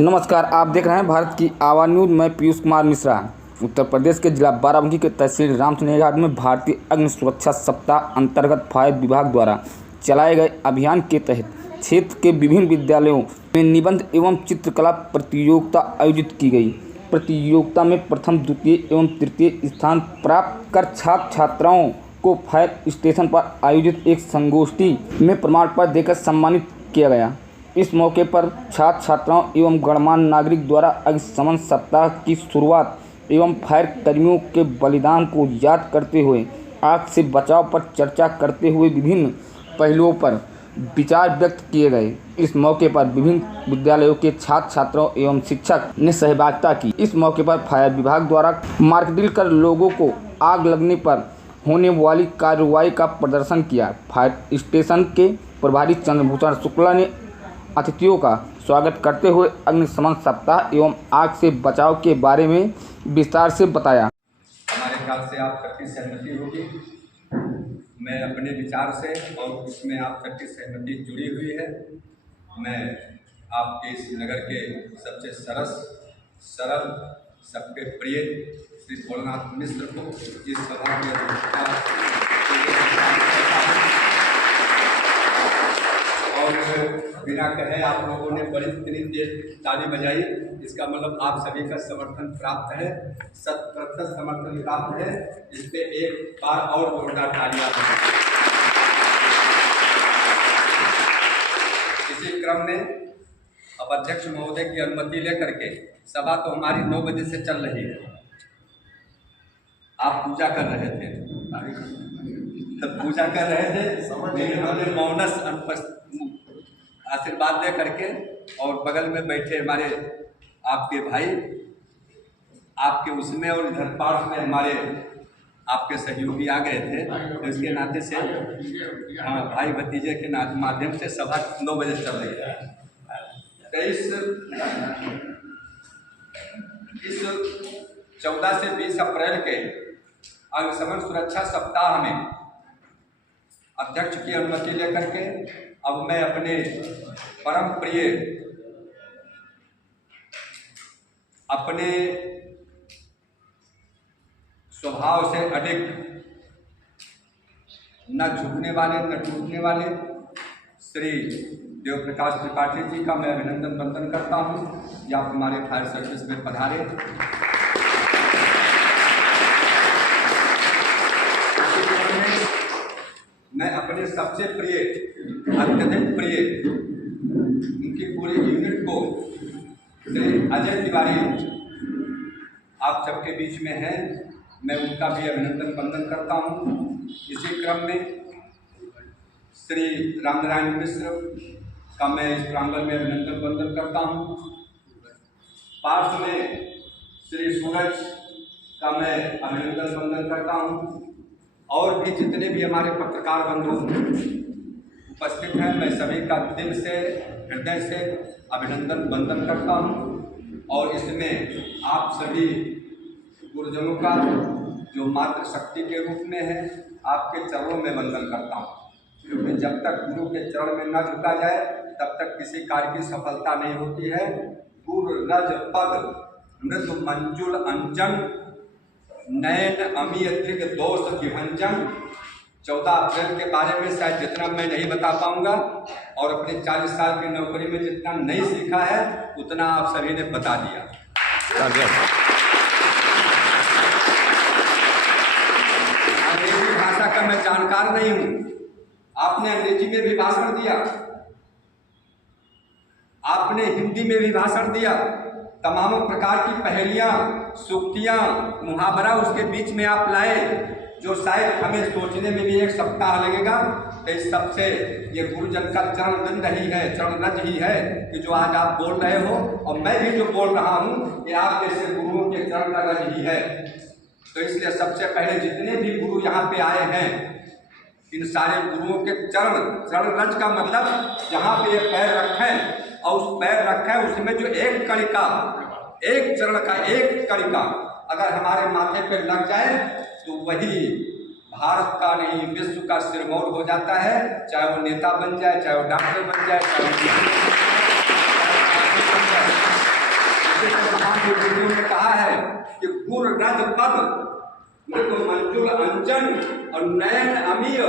नमस्कार, आप देख रहे हैं भारत की आवाज़ न्यूज़। मैं पीयूष कुमार मिश्रा। उत्तर प्रदेश के जिला बाराबंकी के तहसील रामसनेही घाट में भारतीय अग्नि सुरक्षा सप्ताह अंतर्गत फायर विभाग द्वारा चलाए गए अभियान के तहत क्षेत्र के विभिन्न विद्यालयों में निबंध एवं चित्रकला प्रतियोगिता आयोजित की गई। प्रतियोगिता में प्रथम, द्वितीय एवं तृतीय स्थान प्राप्त कर छात्र छात्राओं को फायर स्टेशन पर आयोजित एक संगोष्ठी में प्रमाण पत्र देकर सम्मानित किया गया। इस मौके पर छात्र छात्राओं एवं गणमान्य नागरिक द्वारा अग्निशमन सप्ताह की शुरुआत एवं फायर कर्मियों के बलिदान को याद करते हुए आग से बचाव पर चर्चा करते हुए विभिन्न पहलुओं पर विचार व्यक्त किए गए। इस मौके पर विभिन्न विद्यालयों के छात्र छात्राओं एवं शिक्षक ने सहभागिता की। इस मौके पर फायर विभाग द्वारा मार्कड्रिल कर लोगों को आग लगने पर होने वाली कार्रवाई का प्रदर्शन किया। फायर स्टेशन के प्रभारी चंद्रभूषण शुक्ला ने अतिथियों का स्वागत करते हुए अग्निशमन सप्ताह एवं आग से बचाव के बारे में विस्तार से बताया। हमारे ख्याल से आप सबकी सहमति होगी। मैं अपने विचार से और उसमें आप सबकी सहमति जुड़ी हुई है। मैं आपके इस नगर के सबसे सरल सबके प्रिय श्री भोलानाथ मिश्र को इस सभा की अध्यक्षता और बिना कहे आप लोगों ने बड़ी इतनी तेज ताली बजाई, इसका मतलब आप सभी का समर्थन प्राप्त है, 100% समर्थन प्राप्त है। इस पे एक बार और जोरदार तालियां। इसी क्रम में अब अध्यक्ष महोदय की अनुमति लेकर के सभा तो हमारी 9 बजे से चल रही है। आप पूजा कर रहे थे, लेकिन हमने मौनस आशीर्वाद दे करके और बगल में बैठे हमारे आपके भाई आपके उसमें और इधर पार्श्व में हमारे आपके सहयोगी आ गए थे, तो इसके नाते से हाँ भाई भतीजे के माध्यम से सभा 9 बजे चल रही है। इस 14 से 20 अप्रैल के अग्निशमन सुरक्षा सप्ताह में अध्यक्ष की अनुमति लेकर के अब मैं अपने परम प्रिय अपने स्वभाव से अडिग, न झुकने वाले न टूटने वाले श्री देव प्रकाश त्रिपाठी जी का मैं अभिनंदन वंदन करता हूँ। या हमारे फायर सर्विस में पधारे। मैं अपने सबसे प्रिय, अत्यधिक प्रिय उनकी पूरी यूनिट को श्री अजय तिवारी आप सबके बीच में हैं, मैं उनका भी अभिनंदन वंदन करता हूं। इसी क्रम में श्री रामनारायण मिश्र का मैं इस प्रांगण में अभिनंदन वंदन करता हूं। पार्श्व में श्री सूरज का मैं अभिनंदन वंदन करता हूं। और भी जितने भी हमारे पत्रकार बंधु उपस्थित हैं, मैं सभी का दिल से हृदय से अभिनंदन वंदन करता हूं। और इसमें आप सभी गुरुजनों का जो मातृ शक्ति के रूप में है, आपके चरणों में वंदन करता हूं, क्योंकि जब तक गुरु के चरण में न झुका जाए तब तक किसी कार्य की सफलता नहीं होती है। गुरु रज पद मृदु मंजुल अंजन नयन अमियत्रिक दोष विभंजन। 14 अप्रैल के बारे में शायद जितना मैं नहीं बता पाऊंगा और अपने 40 साल की नौकरी में जितना नहीं सीखा है उतना आप सभी ने बता दिया। अंग्रेजी भाषा का मैं जानकार नहीं हूं, आपने अंग्रेजी में भी भाषण दिया, आपने हिंदी में भी भाषण दिया, तमाम प्रकार की पहेलियां, सूक्तियां, मुहावरा उसके बीच में आप लाए, जो शायद हमें सोचने में भी एक सप्ताह लगेगा। तो इस सबसे ये गुरुजन का चरण दंड ही है, चरण रज ही है कि जो आज आप बोल रहे हो और मैं भी जो बोल रहा हूँ ये आप जैसे गुरुओं के चरण का रज ही है। तो इसलिए सबसे पहले जितने भी गुरु यहाँ पे आए हैं, इन सारे गुरुओं के चरण रज का मतलब जहाँ पे ये पैर रखें और उस पैर रखें उसमें जो एक कणिका, एक चरण का एक कणिका अगर हमारे माथे पे लग जाए तो वही भारत का नहीं विश्व का सिरमौर हो जाता है। चाहे वो नेता बन जाए, चाहे वो डॉक्टर बन जाए, चाहे वो आपके गुरुओं ने कहा है कि गुर रज पद मृग मंजुल अंजन और नयन अमीय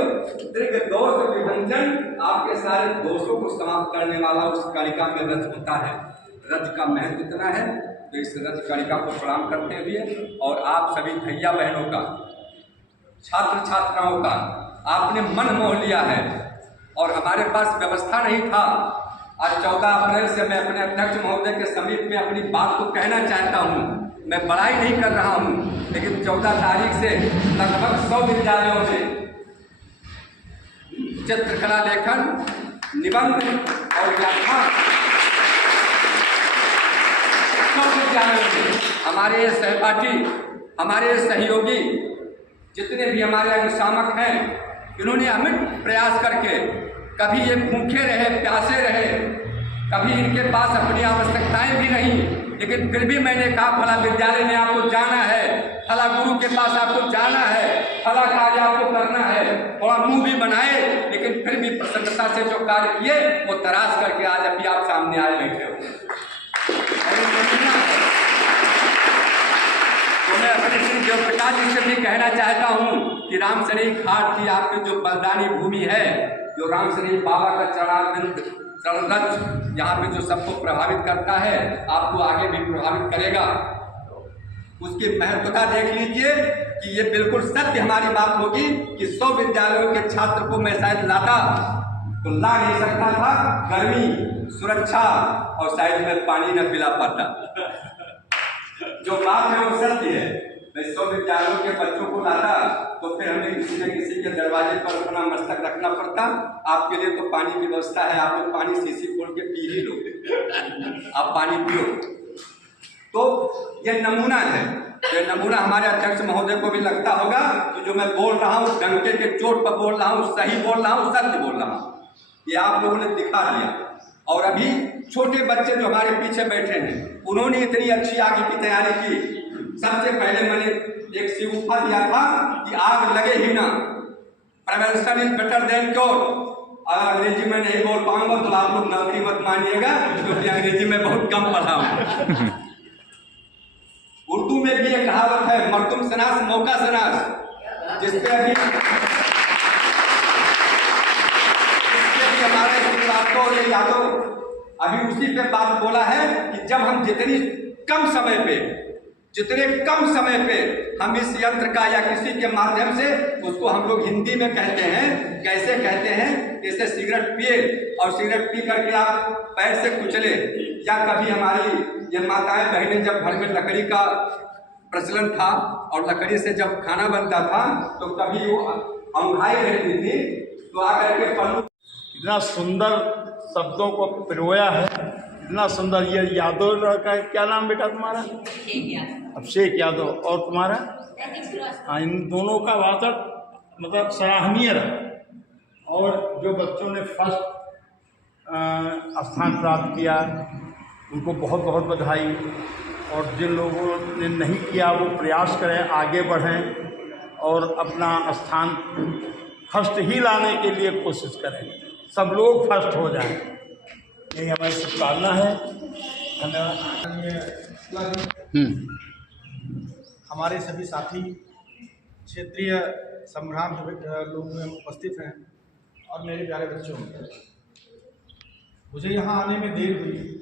दीर्घ दोष विभंजन, आपके सारे दोषों को समाप्त करने वाला उस कालिका में रज होता है। रज का महत्व इतना है तो इस रज कालिका को प्रणाम करते हुए और आप सभी भैया बहनों का, छात्र छात्राओं का आपने मन मोह लिया है और हमारे पास व्यवस्था नहीं था। आज 14 अप्रैल से मैं अपने अध्यक्ष महोदय के समीप में अपनी बात को कहना चाहता हूँ। मैं बड़ाई नहीं कर रहा हूँ, लेकिन 14 तारीख से लगभग 100 विद्यालयों में चित्रकला लेखन, निबंध और व्याख्यान, सब विद्यालयों में हमारे सहपाठी, हमारे सहयोगी, जितने भी हमारे अनुशामक हैं, इन्होंने अमिट प्रयास करके, कभी ये भूखे रहे, प्यासे रहे, कभी इनके पास अपनी आवश्यकताएं भी नहीं, लेकिन फिर भी मैंने कहा फला विद्यालय में आपको जाना है, फला गुरु के पास आपको जाना है, फला कार्य आपको करना है। थोड़ा मुंह भी बनाए, लेकिन फिर भी प्रसन्नता से जो कार्य किए वो तराश करके आज अभी आप सामने आए बैठे हो। तो मैं अपने श्री जयप्रकाश जी से भी कहना चाहता हूँ कि रामसनेही घाट की आपकी जो बलिदानी भूमि है, जो रामसनेही बाबा का चरणारविंद चरणरज यहाँ पे जो सबको प्रभावित करता है, आपको आगे भी प्रभावित करेगा। उसकी महत्वता देख लीजिए कि ये बिल्कुल सत्य हमारी बात होगी कि 100 विद्यालयों के छात्र को मैं शायद लाता तो ला नहीं सकता था, गर्मी, सुरक्षा और शायद मैं पानी न पिला पाता। जो बात है वो सत्य है। मैं 100 विद्यालयों के बच्चों को लाता तो फिर हमें किसी न किसी के दरवाजे पर अपना मस्तक रखना पड़ता। आपके लिए तो पानी की व्यवस्था है, आप लोग पानी शीशी खोल के पी ही लो, आप पानी पियो। तो यह नमूना है, यह नमूना हमारे अध्यक्ष महोदय को भी लगता होगा कि जो मैं बोल रहा हूँ डंके के चोट पर बोल रहा हूँ, सही बोल रहा हूँ, सत्य बोल रहा हूँ, ये आप लोगों ने दिखा दिया। और अभी छोटे बच्चे जो हमारे पीछे बैठे हैं, उन्होंने इतनी अच्छी आगे की तैयारी की। सबसे पहले मैंने एक शिगुफा दिया था कि आग लगे ही ना, prevention is better than cure. अगर अंग्रेजी में नहीं बोल पाऊंगा तो आप लोग नौकरी मत मानिएगा, क्योंकि अंग्रेजी में बहुत कम पढ़ा हूं। उर्दू में भी एक कहावत है, मरतुम सनास मौका सनास, जिसपे अभी हमारे श्रीवास्तव यादव अभी उसी पे बात बोला है कि जब हम जितने कम समय पे हम इस यंत्र का या किसी के माध्यम से उसको हम लोग हिंदी में कहते हैं, कैसे कहते हैं, जैसे सिगरेट पिए और सिगरेट पी करके आप पैर से कुचले, या कभी हमारी ये माताएं बहनें जब घर में लकड़ी का प्रचलन था और लकड़ी से जब खाना बनता था तो कभी वो अंगड़ाई रहती थी तो आकर के पल्लू। इतना सुंदर शब्दों को पिरोया है, इतना सुंदर। ये यादव का क्या नाम बेटा तुम्हारा? अभिषेक यादव। और तुम्हारा? हाँ, इन दोनों का वाचक मतलब सराहनीय रहा। और जो बच्चों ने फर्स्ट स्थान प्राप्त किया उनको बहुत बहुत बधाई। और जिन लोगों ने नहीं किया वो प्रयास करें, आगे बढ़ें और अपना स्थान फर्स्ट ही लाने के लिए कोशिश करें, सब लोग फर्स्ट हो जाएं, यही हमारी शुभकामना है। धन्यवाद। हमारे सभी साथी क्षेत्रीय संग्राम लोग में उपस्थित हैं और मेरे प्यारे बच्चों, मुझे यहाँ आने में देर हुई।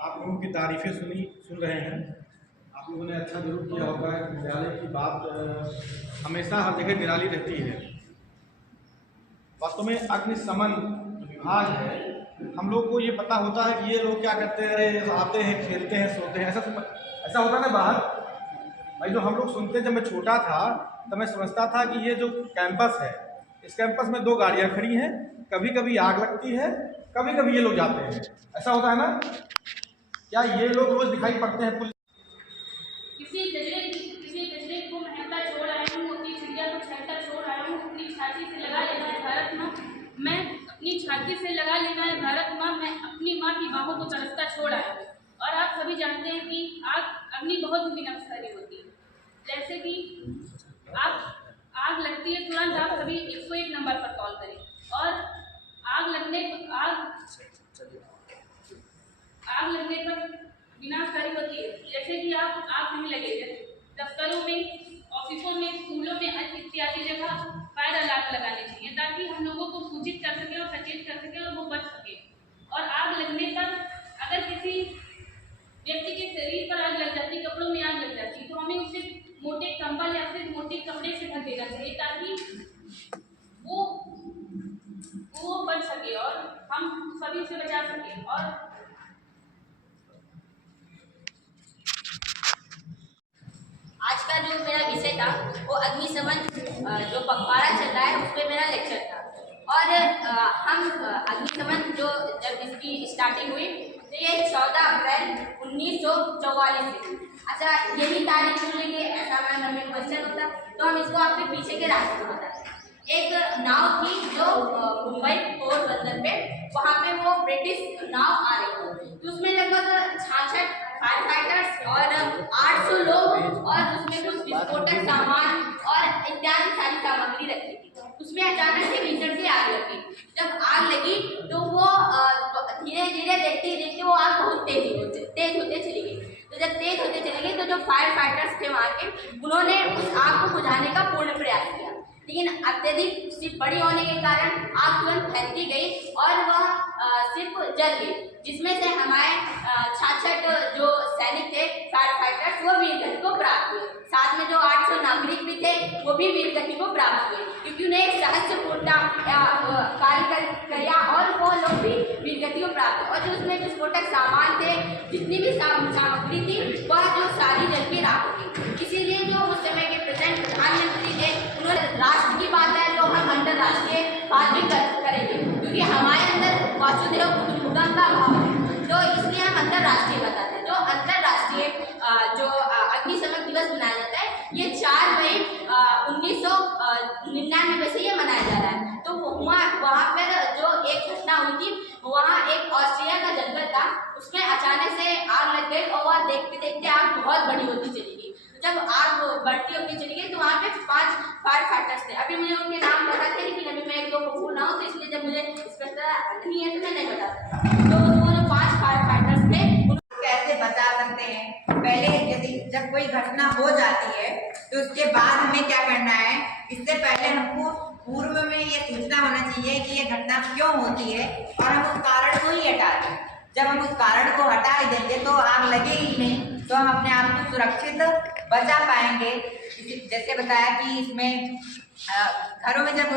आप लोगों की तारीफ़ें सुन रहे हैं, आप लोगों ने अच्छा जरूर किया होगा। विद्यालय की बात हमेशा हर जगह निराली रहती है। वास्तव में अग्निशमन विभाग है, हम लोग को ये पता होता है कि ये लोग क्या करते हैं, अरे आते हैं, खेलते हैं, सोते हैं, ऐसा होता है ना बाहर। भाई जो हम लोग सुनते, जब मैं छोटा था तो मैं समझता था कि ये जो कैंपस है, इस कैंपस में 2 गाड़ियाँ खड़ी हैं, कभी कभी आग लगती है, कभी कभी ये लोग जाते हैं, ऐसा होता है ना। क्या ये लोग रोज दिखाई पड़ते हैं? किसी गजरे को महकता छोड़ आया हूँ, अपनी चिड़िया को छहकता छोड़ आया हूँ, अपनी छाती से लगा लेना है भारत माँ, मैं अपनी छाती से लगा लेना है भारत माँ, मैं अपनी माँ की बाहों को तरसता छोड़ आया हूँ। और आप सभी जानते हैं कि अग्नि बहुत विनाशकारी होती है। जैसे कि आग लगती है, तुरंत आप सभी 101 नंबर पर कॉल करें। और आग लगने पर विनाशकारी होती है। जैसे कि आप नहीं लगेंगे दफ्तरों में, ऑफिसों में, स्कूलों में इत्यादि जगह फायर अलार्म लगाने चाहिए ताकि हम लोगों को सूचित कर सके और सचेत कर सके और वो बच सके। और आग लगने पर अगर किसी व्यक्ति के शरीर पर आग लग जाती, कपड़ों में आग लग जाती, तो हमें उसे मोटे कंबल या फिर मोटे कपड़े से ढक देना चाहिए ताकि वो बच सके और हम सभी से बचा सके। और आज का जो मेरा विषय था वो अग्निशमन जो पखवाड़ा चल रहा है उस पर मेरा लेक्चर था। और हम अग्निशमन जो जब इसकी स्टार्टिंग हुई तो ये 14 अप्रैल 1944 से। अच्छा, यही तारीख क्यों लेंगे ऐसा हमारे मन में क्वेश्चन होता, तो हम इसको आपके पीछे के रास्ते में बताते हैं। एक नाव थी जो मुंबई पोरबंदर पे, वहाँ पे वो ब्रिटिश नाव आ रही थी, तो उसमें लगभग 66 फायर फाइटर्स और 800 लोग और उसमें कुछ विस्फोटक सामान और इत्यादि सारी सामग्री रखी थी। उसमें अचानक से भीषण से आग लगी। जब आग लगी तो वो धीरे धीरे देखते देखते वो आग बहुत तेज होते चली गई। तो जब तेज होते चली गई तो जो फायर फाइटर्स थे वहाँ के, उन्होंने उस आग को बुझाने का पूर्ण प्रयास किया, लेकिन अत्यधिक सिर्फ बड़ी होने के कारण आग तुरंत फैलती गई और वह सिर्फ जल गई, जिसमें से हमारे 66 जो सैनिक थे फायर फाइटर्स वो वीरगति को प्राप्त हुए। साथ में जो 800 नागरिक भी थे वो भी वीरगति को प्राप्त हुए, क्योंकि उन्हें एक साहसपूर्ण कार्य किया और वो लोग भी वीरगति को प्राप्त हुए। और जो उसमें विस्फोटक सामान थे, जितनी भी सामग्री थी, वह जो सारी जल के राख हो गई। इसीलिए जो उस समय के प्रेजेंट प्रधानमंत्री थे, उन्होंने राष्ट्र की बात है जो हम अंतर्राष्ट्रीय बात भी करेंगे, क्योंकि हमारे अंदर वासुदेव कुटुंबकम का भाव है, तो इसलिए हम अंतर्राष्ट्रीय बताते हैं। जो अंतर्राष्ट्रीय जो अग्निशमन दिवस मनाया जाता है, ये 4 मई 1999 से ये मनाया जा रहा है। तो वहाँ पर जो एक घटना हुई थी, वहाँ एक ऑस्ट्रिया का जंगल था, उसमें अचानक से आग लग गई और वह देखते देखते आग बहुत बड़ी होती चली गई। जब आग बढ़ती होती चली गई तो वहाँ पे 5 फायर फाइटर्स थे। अभी मुझे उनके नाम पता थे, लेकिन अभी मैं 1-2 को भूल रहा हूँ, तो इसलिए जब मुझे इस पर नहीं है तो मैं नहीं बता सकता। तो वो जो 5 फायर फाइटर्स थे कैसे बचा सकते हैं, पहले यदि जब कोई घटना हो जाती है तो उसके बाद हमें क्या करना है, इससे पहले हमको पूर्व में ये सूचना होना चाहिए कि ये घटना क्यों होती है और हम उस कारण को ही हटा दें। जब हम उस कारण को हटा ही देंगे तो आग लगेगी नहीं, तो हम अपने आप को सुरक्षित बचा पाएंगे। जैसे बताया कि इसमें घरों में जब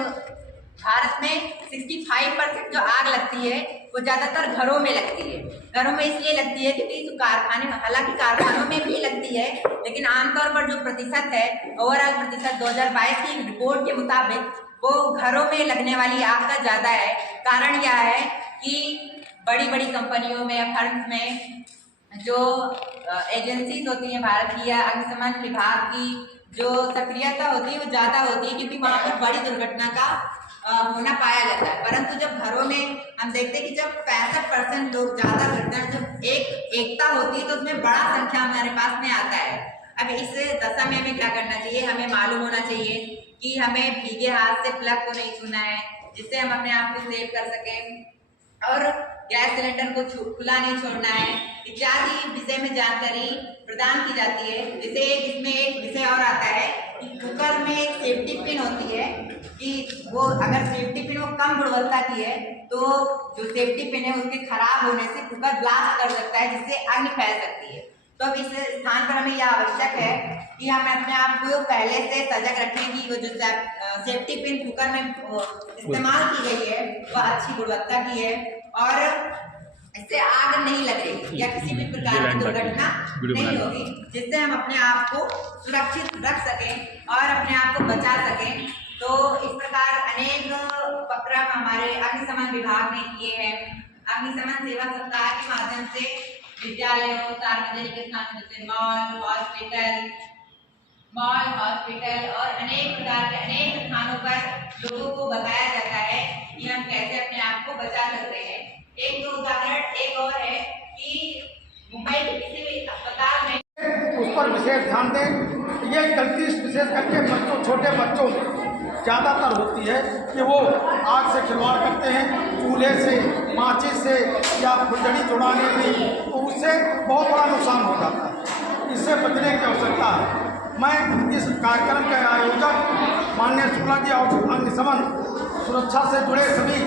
भारत में 65% जो आग लगती है वो ज़्यादातर घरों में लगती है। घरों में इसलिए लगती है क्योंकि जो कारखाने, हालांकि कारखानों में भी लगती है, लेकिन आमतौर पर जो प्रतिशत है, ओवरऑल प्रतिशत 2022 की एक रिपोर्ट के मुताबिक वो घरों में लगने वाली आग का ज़्यादा है। कारण क्या है कि बड़ी बड़ी कंपनियों में या फर्म्स में जो एजेंसीज होती हैं भारत की या अग्निशमन विभाग की जो सक्रियता होती है वो ज़्यादा होती है, क्योंकि वहाँ पर बड़ी दुर्घटना का होना पाया जाता है। परंतु जब घरों में हम देखते हैं कि जब 65% लोग ज़्यादा घटना, जब एकता होती है तो उसमें बड़ा संख्या हमारे पास में आता है। अब इस दशा में हमें क्या करना चाहिए, हमें मालूम होना चाहिए कि हमें भीगे हाथ से प्लग को नहीं छूना है, जिससे हम अपने आप को सेव कर सकें, और गैस सिलेंडर को खुला नहीं छोड़ना है, इत्यादि विषय में जानकारी प्रदान की जाती है। जैसे इसमें एक विषय और आता है कि कुकर में एक सेफ्टी पिन होती है कि वो अगर सेफ्टी पिन वो कम गुणवत्ता की है तो जो सेफ्टी पिन है उसके खराब होने से कुकर ब्लास्ट कर सकता है, जिससे अग्नि फैल सकती है। तो अब इस स्थान पर हमें यह आवश्यक है कि हम अपने आप को पहले से सजग रखें कि वो जो सेफ्टी पिन कुकर में इस्तेमाल की गई है वह अच्छी गुणवत्ता की है और इससे आग नहीं लगेगी या किसी भी प्रकार की दुर्घटना नहीं होगी, जिससे हम अपने आप को सुरक्षित रख सकें और अपने आप को बचा सकें। तो इस प्रकार अनेक उपक्रम हमारे अग्निशमन विभाग ने किए हैं। अग्निशमन सेवा सप्ताह के माध्यम से विद्यालयों, सार्वजनिक स्थानों जैसे मॉल, हॉस्पिटल और अनेक प्रकार के अनेक स्थानों पर लोगों को बताया जाता है कि हम कैसे अपने आप को बचा सकते हैं। एक उदाहरण एक और है कि मुंबई के किसी अस्पताल में उस पर विशेष ध्यान दें। ये गलती विशेष करके बच्चों, छोटे बच्चों में ज़्यादातर होती है कि वो आग से खिलवाड़ करते हैं, चूल्हे से, माचिस से या फुलझड़ी जुड़ाने में, तो उससे बहुत बड़ा नुकसान हो जाता है। इससे बचने की आवश्यकता है। मैं इस कार्यक्रम के आयोजक माननीय शुक्ला जी और अग्निशमन सुरक्षा से जुड़े सभी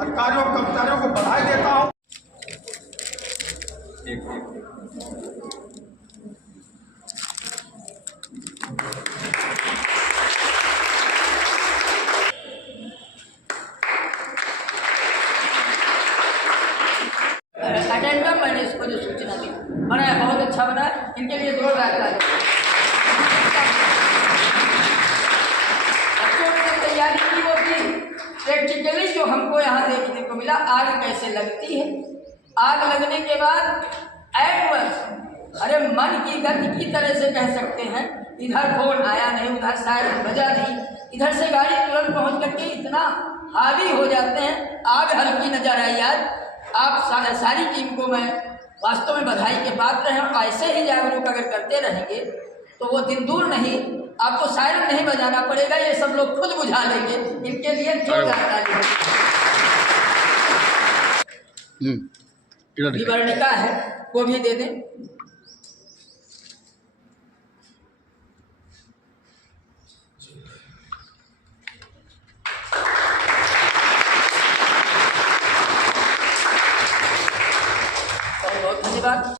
अधिकारियों कर्मचारियों को बधाई देता हूँ। अटेंड कर, मैंने इसको जो सूचना दी बनाया बहुत अच्छा बना, इनके लिए जोरदार ताली। बच्चों ने तैयारी की वो की प्रैक्टिकली जो हमको यहाँ देखने को मिला, आग कैसे लगती है, आग लगने के बाद एट वंस, अरे मन की गति की तरह से कह सकते हैं, इधर फोन आया नहीं, उधर शायद बजा नहीं, इधर से गाड़ी तुरंत पहुँच करके इतना हावी हो जाते हैं। आग हल्की नजर आई। आज आप सारी टीम को मैं वास्तव में बधाई के पात्र हैं। और ऐसे ही जागरूक अगर करते रहेंगे तो वो दिन दूर नहीं, आपको सायरन नहीं बजाना पड़ेगा, ये सब लोग खुद बुझा लेंगे। इनके लिए जोरदार ताली। विवरणिका है वो भी दे दें। बहुत धन्यवाद।